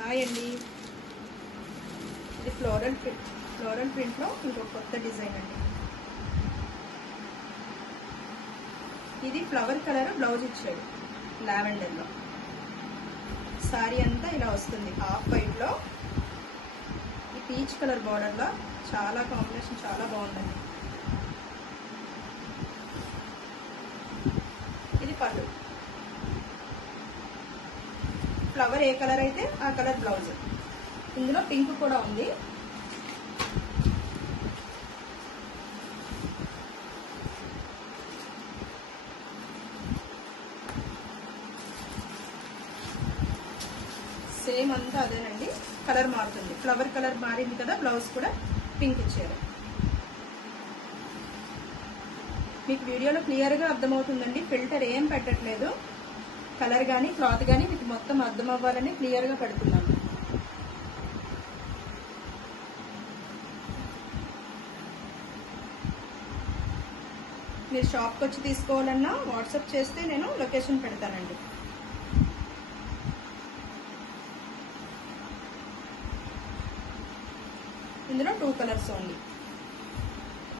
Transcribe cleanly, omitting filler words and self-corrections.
Hi అండి, ఇది floral ప్రింట్లో ఇంకొక కొత్త డిజైన్ అండి. ఇది ఫ్లవర్ కలర్ బ్లౌజ్ ఇచ్చాడు లావెండర్లో. సారీ అంతా ఇలా వస్తుంది హాఫ్ వైట్లో. ఈ పీచ్ కలర్ బార్డర్లో చాలా కాంబినేషన్ చాలా బాగుందండి. ఇది పళ్ళు. ఫ్లవర్ ఏ కలర్ అయితే ఆ కలర్ బ్లౌజ్. ఇందులో పింక్ కూడా ఉంది. సేమ్ అంతా అదేనండి, కలర్ మారుతుంది. ఫ్లవర్ కలర్ మారింది కదా, బ్లౌజ్ కూడా పింక్ ఇచ్చారు. మీకు వీడియోలో క్లియర్గా అర్థమవుతుందండి, ఫిల్టర్ ఏం పెట్టట్లేదు. కలర్ కానీ క్లాత్ కానీ మీకు మొత్తం అర్థం అవ్వాలని క్లియర్గా పెడుతున్నాను. మీరు షాప్కి వచ్చి తీసుకోవాలన్నా వాట్సాప్ చేస్తే నేను లొకేషన్ పెడతానండి. ఇందులో 2 కలర్స్ ఉంది.